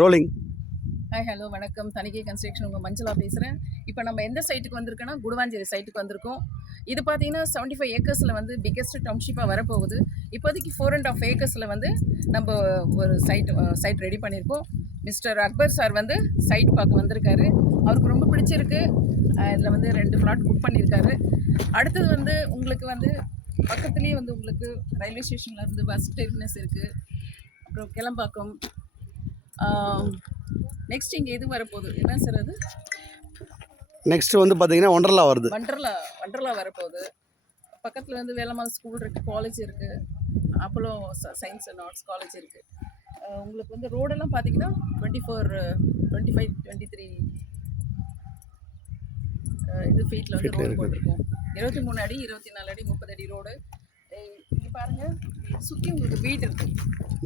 Rolling. Hi hello வணக்கம். Thanigai construction உங்கள் மஞ்சளா பேசுகிறேன். இப்போ நம்ம எந்த சைட்டுக்கு வந்திருக்கோன்னா குடுவாஞ்சேரி சைட்டுக்கு வந்திருக்கோம். இது பார்த்தீங்கன்னா 75 ஏக்கர்ஸில் வந்து பிக்கெஸ்ட் டவுன்ஷிப்பாக வரப்போகுது. இப்போதைக்கு 4.5 ஏக்கர்ஸில் வந்து நம்ம ஒரு சைட் ரெடி பண்ணியிருக்கோம். மிஸ்டர் அக்பர் சார் வந்து சைட் பார்க்க வந்திருக்காரு. அவருக்கு ரொம்ப பிடிச்சிருக்கு. இதில் வந்து 2 ஃப்ளாட் புக் பண்ணியிருக்காரு. அடுத்தது வந்து உங்களுக்கு வந்து பக்கத்துலேயே வந்து உங்களுக்கு ரயில்வே ஸ்டேஷன்லேருந்து பஸ் டெர்மினஸ் இருக்குது. அப்புறம் கிளம்பாக்கம். நெக்ஸ்ட் இங்கே எது வரப்போகுது என்ன சார் அது நெக்ஸ்ட் வந்து பார்த்தீங்கன்னா ஒண்டர்லா வருது. வண்டர்லா வரப்போகுது. பக்கத்தில் வந்து வேலம்மாள் ஸ்கூல் இருக்குது, காலேஜ் இருக்குது, Apollo science and arts college இருக்குது. உங்களுக்கு வந்து ரோடெல்லாம் பார்த்தீங்கன்னா 24, 25, 23 இது ஃபீட்டில் வந்து ரோடு போட்டிருக்கோம். 23 அடி, 24 அடி, 30 அடி ரோடு. இங்கே பாருங்கள், சுற்றி உங்களுக்கு வீடு இருக்குது.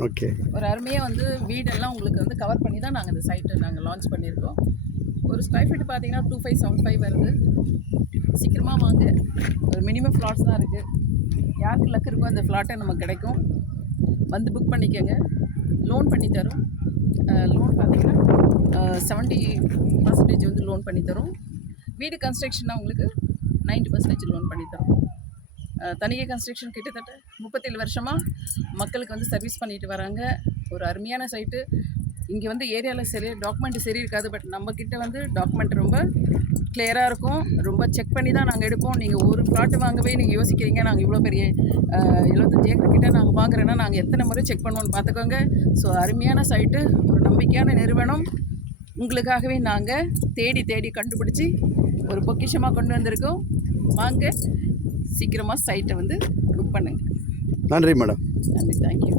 ஓகே, ஒரு அருமையாக வந்து வீடெல்லாம் உங்களுக்கு வந்து கவர் பண்ணி தான் நாங்கள் இந்த சைட்டை நாங்கள் லான்ச் பண்ணியிருக்கோம். ஒரு ஸ்கொயர் ஃபீட் பார்த்தீங்கன்னா 2575 வருது. சீக்கிரமாக வாங்க. ஒரு மினிமம் ஃப்ளாட்ஸ் தான் இருக்குது. யாருக்கு லக் இருக்கோ அந்த ஃப்ளாட்டை நமக்கு கிடைக்கும். வந்து புக் பண்ணிக்கோங்க. லோன் பண்ணித்தரோம். லோன் பார்த்தீங்கன்னா 70% வந்து லோன் பண்ணித்தரோம். வீடு கன்ஸ்ட்ரக்ஷனாக உங்களுக்கு 90% லோன் பண்ணித்தரோம். தணிகை கன்ஸ்ட்ரக்ஷன் கிட்டத்தட்ட 37 வருஷமாக மக்களுக்கு வந்து சர்வீஸ் பண்ணிட்டு வராங்க. ஒரு அருமையான சைட்டு. இங்கே வந்து ஏரியாவில் சரி டாக்குமெண்ட் சரி இருக்காது, பட் நம்மக்கிட்ட வந்து டாக்குமெண்ட் ரொம்ப கிளியராக இருக்கும். ரொம்ப செக் பண்ணி தான் நாங்கள் எடுப்போம். நீங்கள் ஒரு ஃப்ளாட்டு வாங்கவே நீங்கள் யோசிக்கிறீங்க, நாங்கள் இவ்வளோ பெரிய 75 ஏக்கர் கிட்ட நாங்கள் வாங்குறேன்னா நாங்கள் எத்தனை முறை செக் பண்ணுவோன்னு பார்த்துக்கோங்க. ஸோ அருமையான சைட்டு, ஒரு நம்பிக்கையான நிறுவனம். உங்களுக்காகவே நாங்கள் தேடி தேடி கண்டுபிடிச்சி ஒரு பொக்கிஷமாக கொண்டு வந்திருக்கோம். வாங்க, சீக்கிரமாக சைட்டை வந்து புக் பண்ணுங்கள். நன்றி மேடம். நன்றி, தேங்க்யூ.